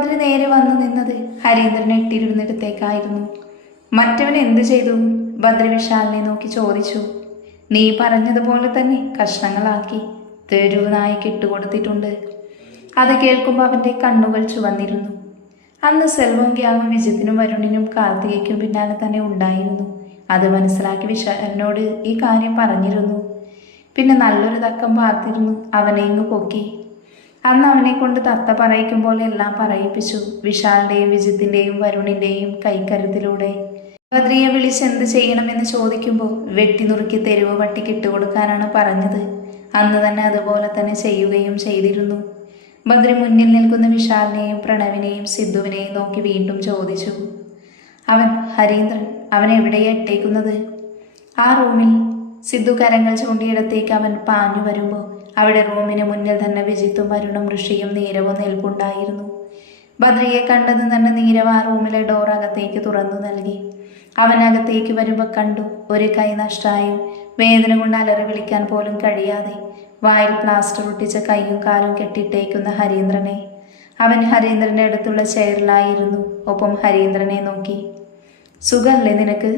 അതിന് നേരെ വന്നു നിന്നത് ഹരീന്ദ്രൻ ഇട്ടിരുന്നിടത്തേക്കായിരുന്നു. മറ്റവൻ എന്തു ചെയ്തു? ഭദ്രവിശാലിനെ നോക്കി ചോദിച്ചു. നീ പറഞ്ഞതുപോലെ തന്നെ കഷ്ണങ്ങളാക്കി തെരുവ് കെട്ടുകൊടുത്തിട്ടുണ്ട് അത് കേൾക്കുമ്പോൾ അവന്റെ കണ്ണുകൾ ചുവന്നിരുന്നു. അന്ന് സെൽവം ഗ്യാവും വിജയത്തിനും വരുണിനും കാർത്തികയ്ക്കും പിന്നാലെ തന്നെ ഉണ്ടായിരുന്നു. അത് മനസ്സിലാക്കി വിശാലിനോട് ഈ കാര്യം പറഞ്ഞിരുന്നു. പിന്നെ നല്ലൊരു തക്കം പാർത്തിരുന്നു. അവനെ ഇങ്ങ് പൊക്കി. അന്ന് അവനെ കൊണ്ട് തത്ത പറയിക്കും പോലെ എല്ലാം പറയിപ്പിച്ചു. വിശാലിന്റെയും വിജിത്തിന്റെയും വരുണിന്റെയും കൈക്കരുത്തിലൂടെ. ബദ്രിയെ വിളിച്ച് എന്ത് ചെയ്യണമെന്ന് ചോദിക്കുമ്പോൾ വെട്ടിനുറുക്കി തെരുവ് പട്ടിക്ക് ഇട്ടുകൊടുക്കാനാണ് പറഞ്ഞത്. അന്ന് തന്നെ അതുപോലെ തന്നെ ചെയ്യുകയും ചെയ്തിരുന്നു. ബദ്രി മുന്നിൽ നിൽക്കുന്ന വിശാലിനെയും പ്രണവിനെയും സിദ്ധുവിനെയും നോക്കി വീണ്ടും ചോദിച്ചു. അവൻ ഹരീന്ദ്രൻ അവൻ എവിടെയാ ഇട്ടേക്കുന്നത്? ആ റൂമിൽ. സിദ്ധു കരങ്ങൾ ചൂണ്ടിയിടത്തേക്ക് അവൻ പാഞ്ഞു വരുമ്പോൾ അവിടെ റൂമിന് മുന്നിൽ തന്നെ വിജിത്തും വരുണും ഋഷിയും നീരവും നിൽപ്പുണ്ടായിരുന്നു. ബദ്രിയെ കണ്ടത് തന്നെ നീരവ് ആ റൂമിലെ ഡോർ അകത്തേക്ക് തുറന്നു നൽകി. അവനകത്തേക്ക് വരുമ്പോൾ കണ്ടു ഒരു കൈ നഷ്ടായും വേദന കൊണ്ട് അലറി വിളിക്കാൻ പോലും കഴിയാതെ വായിൽ പ്ലാസ്റ്റർ ഒട്ടിച്ച കൈയും കാലും കെട്ടിട്ടേക്കുന്ന ഹരീന്ദ്രനെ. അവൻ ഹരീന്ദ്രന്റെ അടുത്തുള്ള ചെയറിലായിരുന്നു ഒപ്പം ഹരീന്ദ്രനെ നോക്കി. സുഖമല്ലേ നിനക്ക്?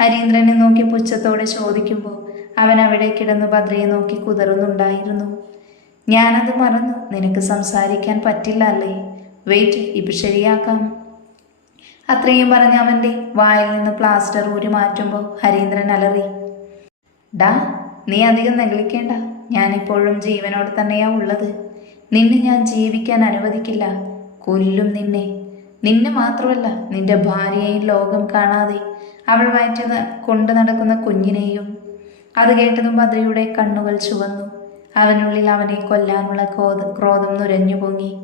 ഹരീന്ദ്രനെ നോക്കി പുച്ഛത്തോടെ ചോദിക്കുമ്പോൾ അവൻ അവിടെ കിടന്ന് ഭദ്രയെ നോക്കി കുതറുന്നുണ്ടായിരുന്നു. ഞാനത് മറന്നു. നിനക്ക് സംസാരിക്കാൻ പറ്റില്ല അല്ലേ? വെയിറ്റ് ഇപ്പം ശരിയാക്കാം. അത്രയും പറഞ്ഞ അവന്റെ വായിൽ നിന്ന് പ്ലാസ്റ്റർ ഊരി മാറ്റുമ്പോൾ ഹരീന്ദ്രൻ അലറി. ഡാ നീ അധികം നെഗളിക്കേണ്ട ഞാനിപ്പോഴും ജീവനോട് തന്നെയാ ഉള്ളത്. നിന്നെ ഞാൻ ജീവിക്കാൻ അനുവദിക്കില്ല. കൊല്ലും നിന്നെ. നിന്നെ മാത്രമല്ല നിന്റെ ഭാര്യയെയും ലോകം കാണാതെ. അവൾ വയറ്റി കൊണ്ടു നടക്കുന്ന കുഞ്ഞിനെയും അത് കേട്ടതും ഭദ്രയുടെ കണ്ണുകൾ ചുവന്നു. അവനുള്ളിൽ അവനെ കൊല്ലാനുള്ള ക്രോധ ക്രോധം നുരഞ്ഞു പൊങ്ങി.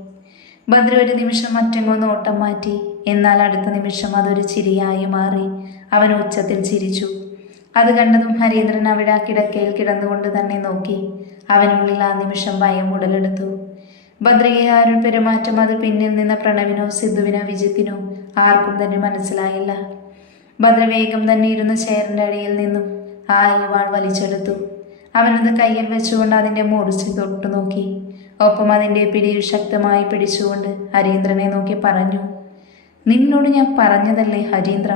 ഭദ്ര ഒരു നിമിഷം മറ്റെങ്ങോ നോട്ടം മാറ്റി. എന്നാൽ അടുത്ത നിമിഷം അതൊരു ചിരിയായി മാറി. അവൻ ഉച്ചത്തിൽ ചിരിച്ചു. അത് കണ്ടതും ഹരീന്ദ്രൻ അവിടെ ആ കിടക്കയിൽ കിടന്നുകൊണ്ട് തന്നെ നോക്കി. അവനുള്ളിൽ ആ നിമിഷം ഭയം ഉടലെടുത്തു. ഭദ്രയെ ആരും പെരുമാറ്റം അത് പിന്നിൽ നിന്ന പ്രണവിനോ സിദ്ധുവിനോ വിജിത്തിനോ ആർക്കും തന്നെ മനസ്സിലായില്ല. ഭദ്ര വേഗം തന്നെ ഇരുന്ന ചെയറിന്റെ അടിയിൽ നിന്നും ആ വാൾ വലിച്ചെടുത്തു. അവനത് കയ്യിൽ വെച്ചുകൊണ്ട് അതിന്റെ മുറിച്ച് തൊട്ടു നോക്കി. ഒപ്പം അതിന്റെ പിടിയിൽ ശക്തമായി പിടിച്ചുകൊണ്ട് ഹരീന്ദ്രനെ നോക്കി പറഞ്ഞു നിന്നോട് ഞാൻ പറഞ്ഞതല്ലേ ഹരീന്ദ്ര?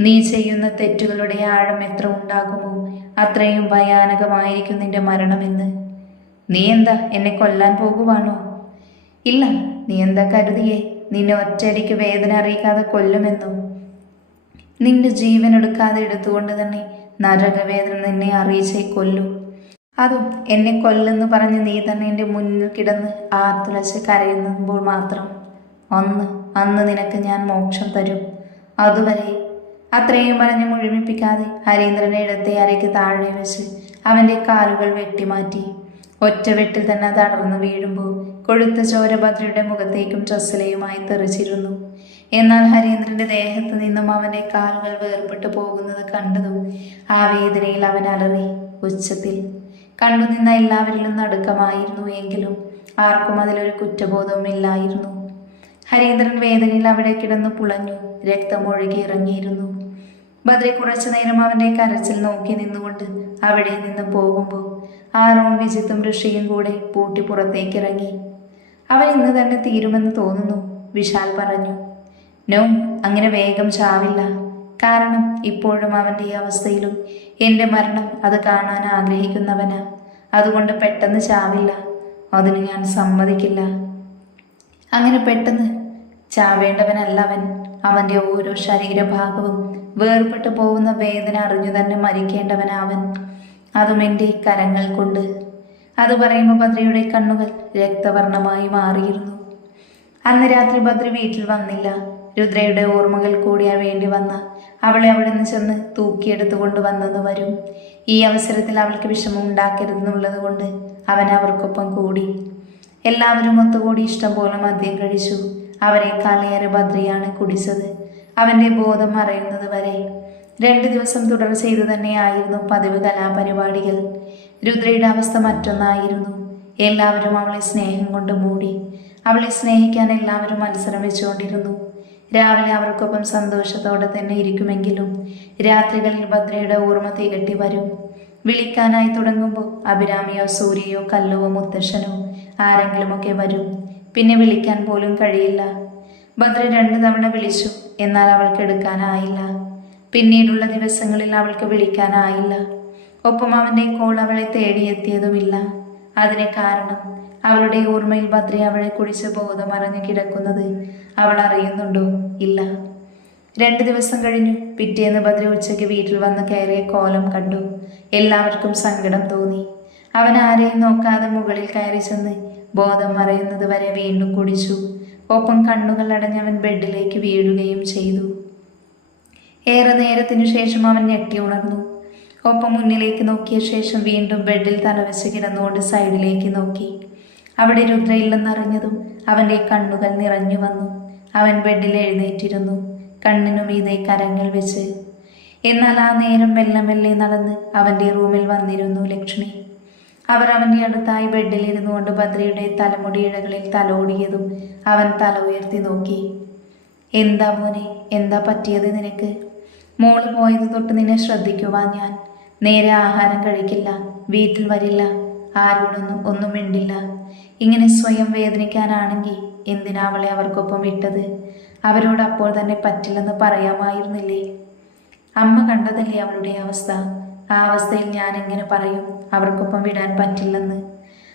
നീ ചെയ്യുന്ന തെറ്റുകളുടെ ആഴം എത്ര ഉണ്ടാകുമോ? അത്രയും ഭയാനകമായിരിക്കും നിന്റെ മരണമെന്ന് നീ എന്താ എന്നെ കൊല്ലാൻ പോകുവാണോ? ഇല്ല നീ എന്താ കരുതിയേ? നിന്നെ ഒറ്റയടിക്ക് വേദന അറിയിക്കാതെ കൊല്ലുമെന്നോ? നിന്റെ ജീവൻ എടുക്കാതെ എടുത്തുകൊണ്ട് തന്നെ നരകവേദന നിന്നെ അറിയിച്ചേ കൊല്ലൂ. അതും എന്നെ കൊല്ലെന്ന് പറഞ്ഞ് നീ തന്നെ എന്റെ മുന്നിൽ കിടന്ന് ആർത്തുലച്ച് കരയുമ്പോൾ മാത്രം. ഒന്ന് അന്ന് നിനക്ക് ഞാൻ മോക്ഷം തരും. അതുവരെ അത്രയും പറഞ്ഞ് മുഴുമിപ്പിക്കാതെ ഹരീന്ദ്രനെ ഇടത്തെ അരയ്ക്ക് താഴെ വെച്ച് അവന്റെ കാലുകൾ വെട്ടിമാറ്റി. ഒറ്റ വെട്ടിൽ തന്നെ തടർന്നു വീഴുമ്പോൾ കൊഴുത്ത ചോരഭദ്രയുടെ മുഖത്തേക്കും ഡ്രസ്സിലെയുമായി തെറിച്ചിരുന്നു. എന്നാൽ ഹരീന്ദ്രന്റെ ദേഹത്ത് നിന്നും അവന്റെ കാലുകൾ വേർപെട്ടു പോകുന്നത് കണ്ടതും ആ വേദനയിൽ അവൻ അലറി ഉച്ചത്തിൽ കണ്ടുനിന്ന എല്ലാവരിലും നടുക്കമായിരുന്നു എങ്കിലും ആർക്കും അതിലൊരു കുറ്റബോധവും ഇല്ലായിരുന്നു. ഹരീന്ദ്രൻ വേദനയിൽ അവിടെ കിടന്നു പുളഞ്ഞു രക്തം ഒഴുകി ഇറങ്ങിയിരുന്നു. ബദ്രി കുറച്ചു നേരം അവന്റെ കരച്ചിൽ നോക്കി നിന്നുകൊണ്ട് അവിടെ നിന്ന് പോകുമ്പോൾ ആറും വിജിത്തും ഋഷിയും കൂടെ പൂട്ടി പുറത്തേക്ക് ഇറങ്ങി. അവൻ ഇന്ന് തന്നെ തീരുമെന്ന് തോന്നുന്നു വിശാൽ പറഞ്ഞു. നോ അങ്ങനെ വേഗം ചാവില്ല. കാരണം ഇപ്പോഴും അവന്റെ ഈ അവസ്ഥയിലും എന്റെ മരണം അത് കാണാൻ ആഗ്രഹിക്കുന്നവനാ. അതുകൊണ്ട് പെട്ടെന്ന് ചാവില്ല. അതിന് ഞാൻ സമ്മതിക്കില്ല. അങ്ങനെ പെട്ടെന്ന് ചാവേണ്ടവനല്ല അവൻ. അവന്റെ ഓരോ ശരീരഭാഗവും വേർപെട്ടു പോകുന്ന വേദന അറിഞ്ഞു തന്നെ മരിക്കേണ്ടവനാവൻ അതും എന്റെ കരങ്ങൾ കൊണ്ട്. അത് പറയുമ്പോൾ ഭദ്രയുടെ കണ്ണുകൾ രക്തവർണമായി മാറിയിരുന്നു. അന്ന് രാത്രി ഭദ്ര വീട്ടിൽ വന്നില്ല. രുദ്രയുടെ ഓർമ്മകൾ കൂടിയാ വേണ്ടി വന്ന. അവളെ അവിടെ നിന്ന് ചെന്ന് തൂക്കിയെടുത്തു കൊണ്ടുവന്നത് വരും. ഈ അവസരത്തിൽ അവൾക്ക് വിഷമം ഉണ്ടാക്കരുതെന്നുള്ളത് കൊണ്ട് അവൻ അവർക്കൊപ്പം കൂടി. എല്ലാവരും ഒത്തുകൂടി ഇഷ്ടം പോലെ മദ്യം കഴിച്ചു. അവരെക്കാളേറെ ഭദ്രിയാണ് കുടിച്ചത്. അവന്റെ ബോധം അറിയുന്നത് വരെ. രണ്ട് ദിവസം തുടർ ചെയ്തു തന്നെയായിരുന്നു പതിവ് കലാപരിപാടികൾ. രുദ്രയുടെ അവസ്ഥ മറ്റൊന്നായിരുന്നു. എല്ലാവരും അവളെ സ്നേഹം കൊണ്ട് മൂടി. അവളെ സ്നേഹിക്കാൻ എല്ലാവരും മത്സരം വെച്ചുകൊണ്ടിരുന്നു. രാവിലെ അവർക്കൊപ്പം സന്തോഷത്തോടെ തന്നെ ഇരിക്കുമെങ്കിലും രാത്രികളിൽ ഭദ്രയുടെ ഓർമ്മ തികട്ടി വരും. വിളിക്കാനായി തുടങ്ങുമ്പോൾ അഭിരാമിയോ സൂര്യയോ കല്ലുവോ മുത്തശ്ശനോ ആരെങ്കിലുമൊക്കെ വരും. പിന്നെ വിളിക്കാൻ പോലും കഴിയില്ല. ഭദ്ര രണ്ടു തവണ വിളിച്ചു എന്നാൽ അവൾക്ക് എടുക്കാനായില്ല. പിന്നീടുള്ള ദിവസങ്ങളിൽ അവൾക്ക് വിളിക്കാനായില്ല. ഒപ്പം അവന്റെ കോൾ അവളെ തേടിയെത്തിയതുമില്ല. അതിന് കാരണം അവളുടെ ഓർമ്മയിൽ ഭദ്ര അവളെ കുഴിച്ച് ബോധം അറിഞ്ഞു കിടക്കുന്നത് അവൾ അറിയുന്നുണ്ടോ? ഇല്ല. രണ്ട് ദിവസം കഴിഞ്ഞു. പിറ്റേന്ന് ഭദ്ര ഉച്ചയ്ക്ക് വീട്ടിൽ വന്ന് കയറിയ കോലം കണ്ടു. എല്ലാവർക്കും സങ്കടം തോന്നി. അവൻ ആരെയും നോക്കാതെ മുകളിൽ കയറി ചെന്ന് ബോധം മറയുന്നത് വരെ വീണ്ടും കുടിച്ചു. ഒപ്പം കണ്ണുകൾ അടഞ്ഞവൻ ബെഡിലേക്ക് വീഴുകയും ചെയ്തു. ഏറെ നേരത്തിനു ശേഷം അവൻ ഞെട്ടി ഉണർന്നു. ഒപ്പം മുന്നിലേക്ക് നോക്കിയ ശേഷം വീണ്ടും ബെഡിൽ തലവെച്ച് കിടന്നുകൊണ്ട് സൈഡിലേക്ക് നോക്കി. അവിടെ രുദ്രയില്ലെന്നറിഞ്ഞതും അവന്റെ കണ്ണുകൾ നിറഞ്ഞു വന്നു. അവൻ ബെഡിൽ എഴുന്നേറ്റിരുന്നു. കണ്ണിനു മീതെ കരങ്ങൾ വെച്ച്. എന്നാൽ ആ നേരം മെല്ലെ മെല്ലെ നടന്ന് അവന്റെ റൂമിൽ വന്നിരുന്നു ലക്ഷ്മി. അവർ അവന്റെ അടുത്തായി ബെഡിലിരുന്നു കൊണ്ട് ഭദ്രയുടെ തലമുടിയിഴകളിൽ തലോടിയതും അവൻ തല ഉയർത്തി നോക്കി. എന്താ മോനെ എന്താ പറ്റിയത് നിനക്ക്? മോൾ പോയത് തൊട്ട് നിന്നെ ശ്രദ്ധിക്കുവാൻ ഞാൻ. നേരെ ആഹാരം കഴിക്കില്ല വീട്ടിൽ വരില്ല. ആരോടൊന്നും ഒന്നും മിണ്ടില്ല. ഇങ്ങനെ സ്വയം വേദനിക്കാനാണെങ്കിൽ എന്തിനാ അവളെ അവർക്കൊപ്പം വിട്ടത് അവരോട് അപ്പോൾ തന്നെ പറ്റില്ലെന്ന് പറയാമായിരുന്നില്ലേ? അമ്മ കണ്ടതല്ലേ അവളുടെ അവസ്ഥ? ആ അവസ്ഥയിൽ ഞാൻ എങ്ങനെ പറയും അവർക്കൊപ്പം വിടാൻ പറ്റില്ലെന്ന്?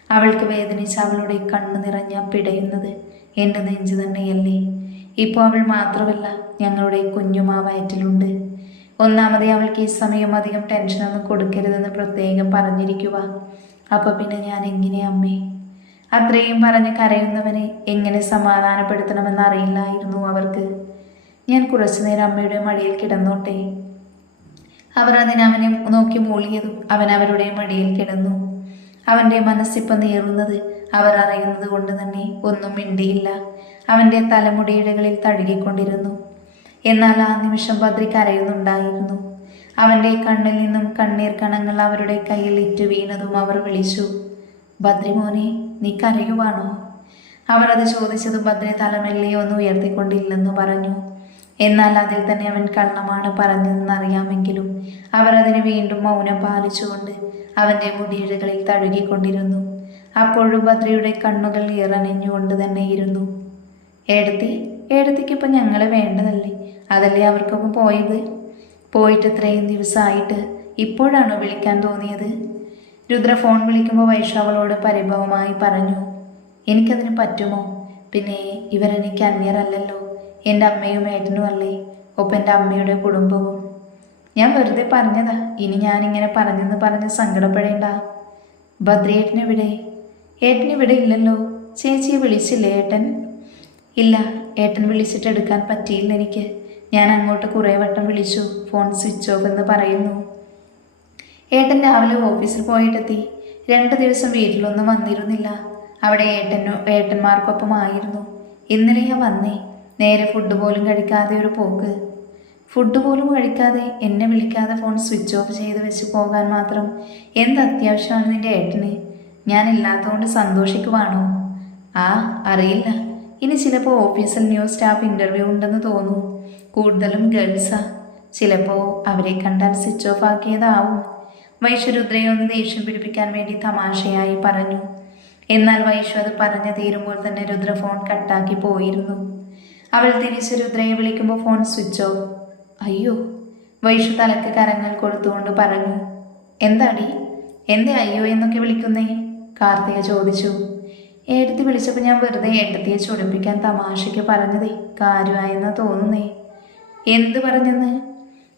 അവൾക്ക് വേദനിച്ച് അവളുടെ കണ്ണ് നിറഞ്ഞ പിടയുന്നത് എന്റെ നെഞ്ച് തന്നെയല്ലേ? ഇപ്പോൾ അവൾ മാത്രമല്ല ഞങ്ങളുടെ കുഞ്ഞുമാ വയറ്റിലുണ്ട് ഒന്നാമതേ അവൾക്ക് ഈ സമയം അധികം ടെൻഷനൊന്നും കൊടുക്കരുതെന്ന് പ്രത്യേകം പറഞ്ഞിരിക്കുക അപ്പോൾ പിന്നെ ഞാൻ എങ്ങനെ അമ്മേ? അത്രയും പറഞ്ഞ് കരയുന്നവനെ എങ്ങനെ സമാധാനപ്പെടുത്തണമെന്ന് അറിയില്ലായിരുന്നു അവർക്ക്. ഞാൻ കുറച്ചു നേരം അമ്മയുടെ മടിയിൽ കിടന്നോട്ടെ. അവർ അതിനവനെ നോക്കി മൂളിയതും അവൻ അവരുടെ മടിയിൽ കിടന്നു. അവന്റെ മനസ്സിപ്പം നീറുന്നത് അവർ അറിയുന്നത് കൊണ്ട് തന്നെ ഒന്നും മിണ്ടിയില്ല. അവന്റെ തലമുടിയിടകളിൽ തഴുകിക്കൊണ്ടിരുന്നു. എന്നാൽ ആ നിമിഷം ഭദ്രി കരയുന്നുണ്ടായിരുന്നു. അവന്റെ കണ്ണിൽ നിന്നും കണ്ണീർ കണങ്ങൾ അവരുടെ കയ്യിൽ ഇറ്റു വീണതും അവർ വിളിച്ചു. ഭദ്രിമോനെ നീ കരയുവാണോ അവർ അത് ചോദിച്ചതും ഭദ്രൻ തലമെല്ലെ ഒന്ന് ഉയർത്തിക്കൊണ്ടില്ലെന്ന് പറഞ്ഞു. എന്നാൽ അതിൽ തന്നെ അവൻ കള്ളമാണ് പറഞ്ഞതെന്നറിയാമെങ്കിലും അവർ അതിന് വീണ്ടും മൗനം പാലിച്ചുകൊണ്ട് അവന്റെ മുടിയിഴകളിൽ തഴുകിക്കൊണ്ടിരുന്നു. അപ്പോഴും ഭദ്രയുടെ കണ്ണുകൾ ഇറനഞ്ഞുകൊണ്ട് തന്നെയിരുന്നു ഇരുന്നു. ഏടത്തി ഏടത്തിക്കിപ്പോൾ ഞങ്ങളെ വേണ്ടതല്ലേ? അതല്ലേ അവർക്കൊപ്പം പോയത്? പോയിട്ട് ഇത്രയും ദിവസമായിട്ട് ഇപ്പോഴാണോ വിളിക്കാൻ തോന്നിയത്? രുദ്ര ഫോൺ വിളിക്കുമ്പോൾ വൈഷ്ണവളോട് പരിഭവമായി പറഞ്ഞു എനിക്കതിന് പറ്റുമോ? പിന്നെ ഇവരെനിക്ക് അന്യരല്ലല്ലോ എന്റെ അമ്മയും ഏട്ടനും അല്ലേ? ഒപ്പം എന്റെ അമ്മയുടെ കുടുംബവും. ഞാൻ വെറുതെ പറഞ്ഞതാ. ഇനി ഞാനിങ്ങനെ പറഞ്ഞെന്ന് പറഞ്ഞ് സങ്കടപ്പെടേണ്ട. ഏട്ടൻ ഇവിടെ ഇല്ലല്ലോ. ചേച്ചിയെ വിളിച്ചില്ലേ ഏട്ടൻ? ഇല്ല ഏട്ടൻ വിളിച്ചിട്ട് എടുക്കാൻ പറ്റിയില്ല എനിക്ക്. ഞാൻ അങ്ങോട്ട് കുറേ വട്ടം വിളിച്ചു. ഫോൺ സ്വിച്ച് ഓഫ് എന്ന് പറയുന്നു. ഏട്ടൻ രാവിലെ ഓഫീസിൽ പോയിട്ടെത്തി. രണ്ട് ദിവസം വീട്ടിലൊന്നും വന്നിരുന്നില്ല. അവിടെ ഏട്ടനോ ഏട്ടന്മാർക്കൊപ്പം ആയിരുന്നു ഇന്നലെ ഞാൻ വന്നേ. നേരെ ഫുഡ് പോലും കഴിക്കാതെ ഒരു പോക്ക്. ഫുഡ് പോലും കഴിക്കാതെ എന്നെ വിളിക്കാതെ ഫോൺ സ്വിച്ച് ഓഫ് ചെയ്ത് വെച്ച് പോകാൻ മാത്രം എന്ത് അത്യാവശ്യമാണ് നിന്റെ ഏട്ടന്? ഞാൻ ഇല്ലാത്തതുകൊണ്ട് സന്തോഷിക്കുവാണോ? ആ അറിയില്ല. ഇനി ചിലപ്പോൾ ഓഫീസിൽ ന്യൂ സ്റ്റാഫ് ഇന്റർവ്യൂ ഉണ്ടെന്ന് തോന്നുന്നു കൂടുതലും ഗേൾസാ. ചിലപ്പോൾ അവരെ കണ്ടാൽ സ്വിച്ച് ഓഫ് ആക്കിയതാവും. വൈശ്വരുദ്രയെ ഒന്ന് ദേഷ്യം പിടിപ്പിക്കാൻ വേണ്ടി തമാശയായി പറഞ്ഞു. എന്നാൽ വൈശു അത് പറഞ്ഞു തീരുമ്പോൾ തന്നെ രുദ്ര ഫോൺ കട്ടാക്കി പോയിരുന്നു. അവൾ തിരിച്ച് രുദ്രയെ വിളിക്കുമ്പോൾ ഫോൺ സ്വിച്ച് ഓഫ്. അയ്യോ വൈഷു തലക്ക് കരങ്ങൾ കൊടുത്തുകൊണ്ട് പറഞ്ഞു. എന്താടി? എന്തേ അയ്യോ എന്നൊക്കെ വിളിക്കുന്നേ? കാർത്തിക ചോദിച്ചു. ഏട്ടത്തി വിളിച്ചപ്പോൾ ഞാൻ വെറുതെ ഏട്ടത്തിയെ ചൊടിപ്പിക്കാൻ തമാശയ്ക്ക് പറഞ്ഞതേ കാര്യമായെന്നാ തോന്നുന്നേ. എന്ത് പറഞ്ഞെന്ന്?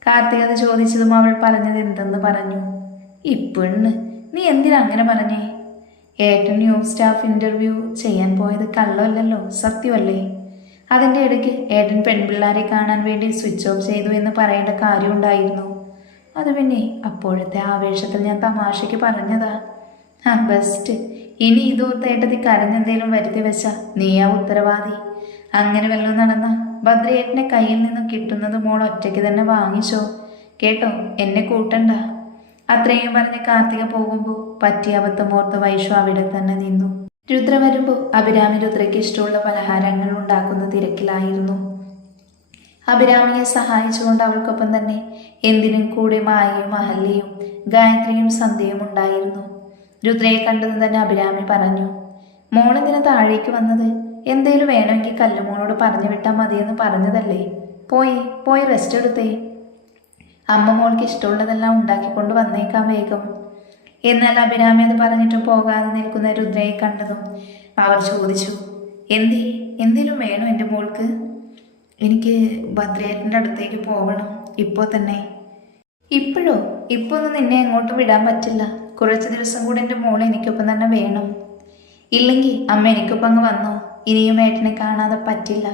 കാർത്തിക അത് ചോദിച്ചതും അവൾ പറഞ്ഞത് എന്തെന്ന് പറഞ്ഞു. ഇപ്പെണ്ണ് നീ എന്തിനാ അങ്ങനെ പറഞ്ഞേ? ഏട്ടൻ ന്യൂ സ്റ്റാഫ് ഇന്റർവ്യൂ ചെയ്യാൻ പോയത് കള്ളമല്ലല്ലോ സത്യമല്ലേ? അതിന്റെ ഇടയ്ക്ക് ഏട്ടൻ പെൺപിള്ളാരെ കാണാൻ വേണ്ടി സ്വിച്ച് ഓഫ് ചെയ്തു എന്ന് പറയേണ്ട കാര്യമുണ്ടായിരുന്നു അത് പിന്നെ അപ്പോഴത്തെ ആവേശത്തിൽ ഞാൻ തമാശയ്ക്ക് പറഞ്ഞതാ. ആ ബെസ്റ്റ്. ഇനി ഇതോർത്ത് ഏട്ടത്തി കരഞ്ഞെന്തേലും വരുത്തി വെച്ച നീയാ ഉത്തരവാദി. അങ്ങനെ വല്ലതും നടന്ന ഭദ്രയേട്ടനെ കയ്യിൽ നിന്ന് കിട്ടുന്നത് മോൾ ഒറ്റയ്ക്ക് തന്നെ വാങ്ങിച്ചോ. കേട്ടോ എന്നെ കൂട്ടണ്ട. അത്രയും പറഞ്ഞ് കാർത്തിക പോകുമ്പോൾ പറ്റിയ അബദ്ധം ഓർത്ത് വൈഷു അവിടെ തന്നെ നിന്നു. രുദ്ര വരുമ്പോൾ അഭിരാമി രുദ്രയ്ക്ക് ഇഷ്ടമുള്ള പലഹാരങ്ങൾ ഉണ്ടാക്കുന്ന തിരക്കിലായിരുന്നു. അഭിരാമിയെ സഹായിച്ചുകൊണ്ട് അവൾക്കൊപ്പം തന്നെ എന്തിനും കൂടെ മായയും അഹല്യയും ഗായത്രിയും സന്ധ്യയും ഉണ്ടായിരുന്നു. രുദ്രയെ കണ്ടത് തന്നെ അഭിരാമി പറഞ്ഞു മോളെന്തിനാ താഴേക്ക് വന്നത് എന്തേലും വേണമെങ്കിൽ കല്ലുമോളോട് പറഞ്ഞു വിട്ടാൽ മതിയെന്ന് പറഞ്ഞതല്ലേ. പോയി പോയി റെസ്റ്റ് എടുത്തേ. അമ്മ മോൾക്ക് ഇഷ്ടമുള്ളതെല്ലാം ഉണ്ടാക്കിക്കൊണ്ട് വന്നേക്കാം വേഗം. എന്നാൽ അഭിരാമി അത് പറഞ്ഞിട്ട് പോകാതെ നിൽക്കുന്ന രുദ്രയെ കണ്ടതും അവർ ചോദിച്ചു എന്തേ എന്തേലും വേണോ എന്റെ മോൾക്ക്? എനിക്ക് ഭദ്രേട്ടന്റെ അടുത്തേക്ക് പോകണം ഇപ്പോൾ തന്നെ. ഇപ്പോഴോ? ഇപ്പോൾ ഒന്നും നിന്നെ എങ്ങോട്ട് വിടാൻ പറ്റില്ല. കുറച്ച് ദിവസം കൂടെ എന്റെ മോൾ എനിക്കൊപ്പം തന്നെ വേണം. ഇല്ലെങ്കിൽ അമ്മ എനിക്കൊപ്പം അങ്ങ് വന്നോ? ഇനിയും ഏട്ടനെ കാണാതെ പറ്റില്ല.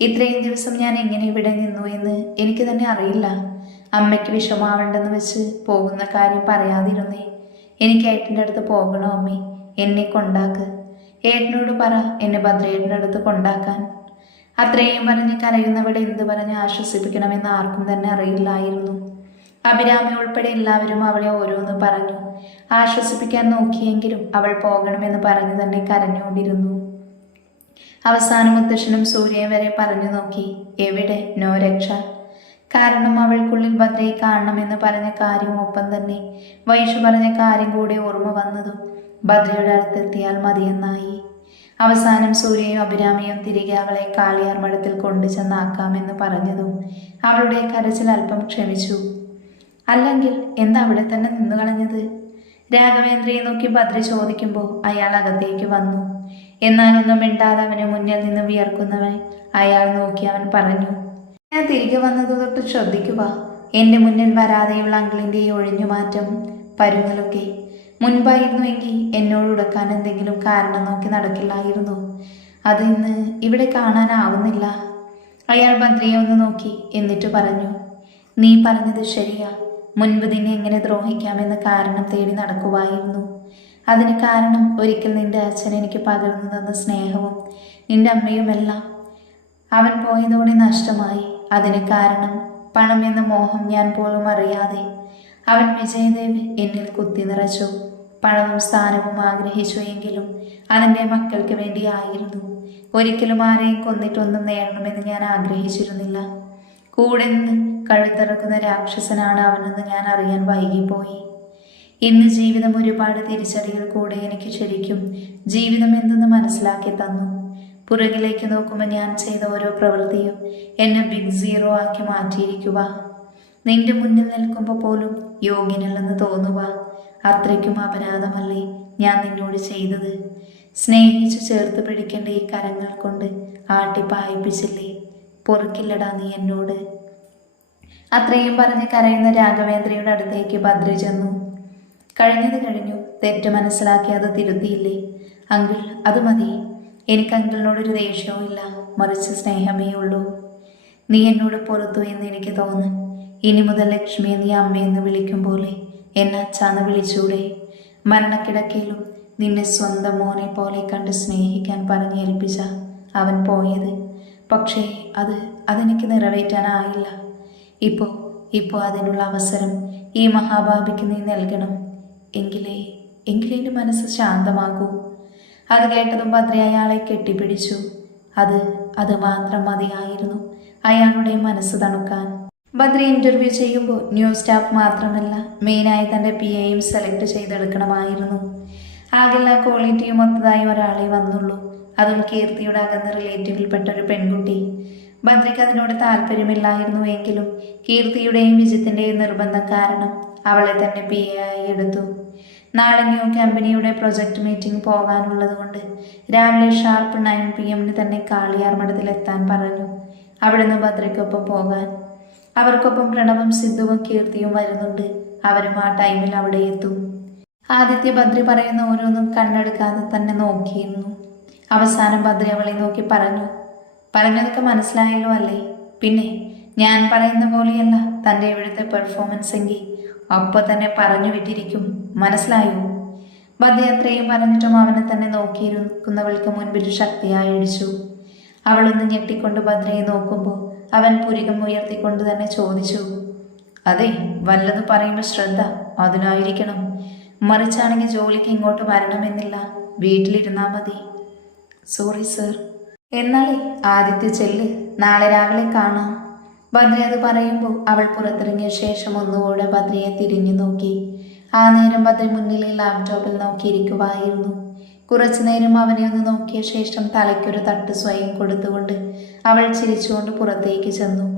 ഇത്രയും ദിവസം ഞാൻ എങ്ങനെ ഇവിടെ നിന്നു എന്ന് എനിക്ക് തന്നെ അറിയില്ല. അമ്മയ്ക്ക് വിഷമാവണ്ടെന്ന് വെച്ച് പോകുന്ന കാര്യം പറയാതിരുന്നേ. എനിക്ക് ഏട്ടന്റെ അടുത്ത് പോകണോ അമ്മേ? എന്നെ കൊണ്ടാക്ക്. ഏട്ടനോട് പറ എന്നെ ഭദ്രേട്ടന്റെ അടുത്ത് കൊണ്ടാക്കാൻ. അത്രയും പറഞ്ഞ് കരയുന്നവിടെ എന്ത് പറഞ്ഞ് ആശ്വസിപ്പിക്കണമെന്ന് ആർക്കും തന്നെ അറിയില്ലായിരുന്നു. അഭിരാമി ഉൾപ്പെടെ എല്ലാവരും അവളെ ഓരോന്ന് പറഞ്ഞു. ആശ്വസിപ്പിക്കാൻ നോക്കിയെങ്കിലും അവൾ പോകണമെന്ന് പറഞ്ഞു തന്നെ കരഞ്ഞുകൊണ്ടിരുന്നു. അവസാന മുത്തശ്ശനും സൂര്യൻ വരെ പറഞ്ഞു നോക്കി. എവിടെ? നോ രക്ഷ. കാരണം അവൾക്കുള്ളിൽ ഭദ്രയെ കാണണമെന്ന് പറഞ്ഞ കാര്യം ഒപ്പം തന്നെ വൈഷു പറഞ്ഞ കാര്യം കൂടെ ഓർമ്മ വന്നതും ഭദ്രയുടെ അടുത്തെത്തിയാൽ മതിയെന്നായി. അവസാനം സൂര്യയും അഭിരാമിയും തിരികെ അവളെ കാളിയാർ മഠത്തിൽ കൊണ്ടു ചെന്നാക്കാമെന്ന് പറഞ്ഞതും അവളുടെ കരച്ചിൽ അല്പം ക്ഷമിച്ചു. അല്ലെങ്കിൽ എന്താ അവിടെ തന്നെ നിന്നു കളഞ്ഞത്? രാഘവേന്ദ്രയെ നോക്കി ഭദ്ര ചോദിക്കുമ്പോൾ അയാൾ അകത്തേക്ക് വന്നു. എന്നാലൊന്നും മിണ്ടാതെ അവനെ മുന്നിൽ നിന്ന് വിയർക്കുന്നവൻ അയാൾ നോക്കി അവൻ പറഞ്ഞു ഞാൻ തിരികെ വന്നത് തൊട്ട് ശ്രദ്ധിക്കുക. എന്റെ മുന്നിൽ വരാതെയുള്ള അങ്കിളിന്റെ ഈ ഒഴിഞ്ഞുമാറ്റം പരുങ്ങലൊക്കെ. മുൻപായിരുന്നുവെങ്കിൽ എന്നോട് ഉടക്കാൻ എന്തെങ്കിലും കാരണം നോക്കി നടക്കില്ലായിരുന്നു. അത് ഇന്ന് ഇവിടെ കാണാനാവുന്നില്ല. അയാൾ ഭദ്രയെ ഒന്ന് നോക്കി എന്നിട്ട് പറഞ്ഞു നീ പറഞ്ഞത് ശരിയാ. മുൻപ് നിന്നെ എങ്ങനെ ദ്രോഹിക്കാമെന്ന് കാരണം തേടി നടക്കുവായിരുന്നു. അതിന് കാരണം ഒരിക്കൽ നിന്റെ അച്ഛൻ എനിക്ക് പകർന്നു തന്ന സ്നേഹവും നിന്റെ അമ്മയുമെല്ലാം അവൻ പോയതോടെ നഷ്ടമായി. അതിന് കാരണം പണമെന്ന മോഹം ഞാൻ പോലും അറിയാതെ അവൻ വിജയദേവ് എന്നിൽ കുത്തി നിറച്ചു. പണവും സ്ഥാനവും ആഗ്രഹിച്ചു എങ്കിലും അതെന്റെ മക്കൾക്ക് വേണ്ടിയായിരുന്നു ഒരിക്കലും ആരെയും കൊന്നിട്ടൊന്നും നേടണമെന്ന് ഞാൻ ആഗ്രഹിച്ചിരുന്നില്ല. കൂടെ നിന്ന് കഴുത്തിറക്കുന്ന രാക്ഷസനാണ് അവനെന്ന് ഞാൻ അറിയാൻ വൈകിപ്പോയി. ഇന്ന് ജീവിതം ഒരുപാട് തിരിച്ചടികൾ കൂടെ എനിക്ക് ശരിക്കും ജീവിതം എന്തെന്ന് മനസ്സിലാക്കി തന്നു. പുറകിലേക്ക് നോക്കുമ്പോൾ ഞാൻ ചെയ്ത ഓരോ പ്രവൃത്തിയും എന്നെ ബിഗ് സീറോ ആക്കി മാറ്റിയിരിക്കുക. നിന്റെ മുന്നിൽ നിൽക്കുമ്പോൾ പോലും യോഗ്യനല്ലെന്ന് തോന്നുക. അത്രയ്ക്കും അപരാധമല്ലേ ഞാൻ നിന്നോട് ചെയ്തത്. സ്നേഹിച്ചു ചേർത്ത് പിടിക്കേണ്ട ഈ കരങ്ങൾ കൊണ്ട് ആട്ടിപ്പായിപ്പിച്ചില്ലേ പൊറുക്കില്ലടാ നീ എന്നോട്. അത്രയും പറഞ്ഞ് കരയുന്ന രാഘവേന്ദ്രയുടെ അടുത്തേക്ക് ഭദ്ര ചെന്നു. കഴിഞ്ഞത് കഴിഞ്ഞു. തെറ്റ് മനസ്സിലാക്കി അത് തിരുത്തിയില്ലേ? അങ്കിൾ അത് മതി. എനിക്ക് അങ്കിളിനോടൊരു ദേഷ്യവും ഇല്ല. മറിച്ച് സ്നേഹമേ ഉള്ളൂ. നീ എന്നോട് പുറത്തു എന്ന് എനിക്ക് തോന്നി. ഇനി മുതൽ ലക്ഷ്മിയെ നീ അമ്മയെന്ന് വിളിക്കും പോലെ എന്നെ അച്ഛാന്ന് വിളിച്ചൂടെ. മരണക്കിടക്കയിലും നിന്നെ സ്വന്തം മോനെ പോലെ കണ്ട് സ്നേഹിക്കാൻ പറഞ്ഞേൽപ്പിച്ച അവൻ പോയത്. പക്ഷേ അത് അതെനിക്ക് നിറവേറ്റാനായില്ല. ഇപ്പോൾ ഇപ്പോൾ അതിനുള്ള അവസരം ഈ മഹാഭാപിക്ക് നീ നൽകണം. എങ്കിലേ എങ്കിലെ എന്റെ മനസ്സ് ശാന്തമാകൂ. അത് കേട്ടതും ഭദ്ര അയാളെ കെട്ടിപ്പിടിച്ചു. അത് അത് മാത്രം മതിയായിരുന്നു. അയാളുടെ മനസ്സ് തണുക്കാൻ. ഭദ്ര ഇന്റർവ്യൂ ചെയ്യുമ്പോൾ ന്യൂ സ്റ്റാഫ് മാത്രമല്ല മെയിനായി തന്റെ പി എയും സെലക്ട് ചെയ്തെടുക്കണമായിരുന്നു. ആകെല്ലാ ക്വാളിറ്റിയും ഒത്തതായി ഒരാളെ വന്നുള്ളൂ. അതും കീർത്തിയുടെ അകന്ന റിലേറ്റീവിൽപ്പെട്ട ഒരു പെൺകുട്ടി. ഭദ്രയ്ക്ക് അതിനോട് താല്പര്യമില്ലായിരുന്നു എങ്കിലും കീർത്തിയുടെയും വിജിത്തിന്റെയും നിർബന്ധം കാരണം അവളെ തന്നെ പി ആയി എടുത്തു. നാളെ ന്യൂ കമ്പനിയുടെ പ്രൊജക്ട് മീറ്റിംഗ് പോകാനുള്ളത് കൊണ്ട് രാവിലെ ഷാർപ്പ് നയൻ പി എമ്മിന് തന്നെ കാളിയാർ മഠത്തിലെത്താൻ പറഞ്ഞു. അവിടുന്ന് ഭദ്രയ്ക്കൊപ്പം പോകാൻ. അവർക്കൊപ്പം പ്രണവും സിദ്ധുവും കീർത്തിയും വരുന്നുണ്ട്. അവരും ആ ടൈമിൽ അവിടെ എത്തും. ആദിത്യ ഭദ്രി പറയുന്ന ഓരോന്നും കണ്ണെടുക്കാതെ തന്നെ നോക്കിയിരുന്നു. അവസാനം ഭദ്രി അവളെ നോക്കി പറഞ്ഞു പറഞ്ഞതൊക്കെ മനസ്സിലായല്ലോ അല്ലേ? പിന്നെ ഞാൻ പറയുന്ന പോലെയല്ല തന്റെ ഇവിടുത്തെ പെർഫോമൻസ് എങ്കിൽ അപ്പോൾ തന്നെ പറഞ്ഞു വിട്ടിരിക്കും. മനസ്സിലായോ? ഭദ്രി അത്രയും പറഞ്ഞിട്ടും അവനെ തന്നെ നോക്കിയിരിക്കുന്നവൾക്ക് മുൻപിൽ ശക്തിയായി ഇടിച്ചു. അവളൊന്ന് ഞെട്ടിക്കൊണ്ട് ഭദ്രയെ നോക്കുമ്പോൾ അവൻ പുരികം ഉയർത്തിക്കൊണ്ട് തന്നെ ചോദിച്ചു അതെ വല്ലത് പറയുമ്പോൾ ശ്രദ്ധ അതിനായിരിക്കണം. മറിച്ചാണെങ്കിൽ ജോലിക്ക് ഇങ്ങോട്ട് വരണമെന്നില്ല. വീട്ടിലിരുന്നാൽ മതി. സോറി സർ എന്നാലേ ആദിത്യ ചെല്ല് നാളെ രാവിലെ കാണാം. ഭദ്ര അത് പറയുമ്പോൾ അവൾ പുറത്തിറങ്ങിയ ശേഷം ഒന്നുകൂടെ ഭദ്രയെ തിരിഞ്ഞു നോക്കി. ആ നേരം ഭദ്ര മുന്നിലെ ലാപ്ടോപ്പിൽ നോക്കിയിരിക്കുവായിരുന്നു. കുറച്ചു നേരം അവനെ ഒന്ന് നോക്കിയ ശേഷം തലയ്ക്കൊരു തട്ട് സ്വയം കൊടുത്തുകൊണ്ട് അവൾ ചിരിച്ചുകൊണ്ട് പുറത്തേക്ക് ചെന്നു.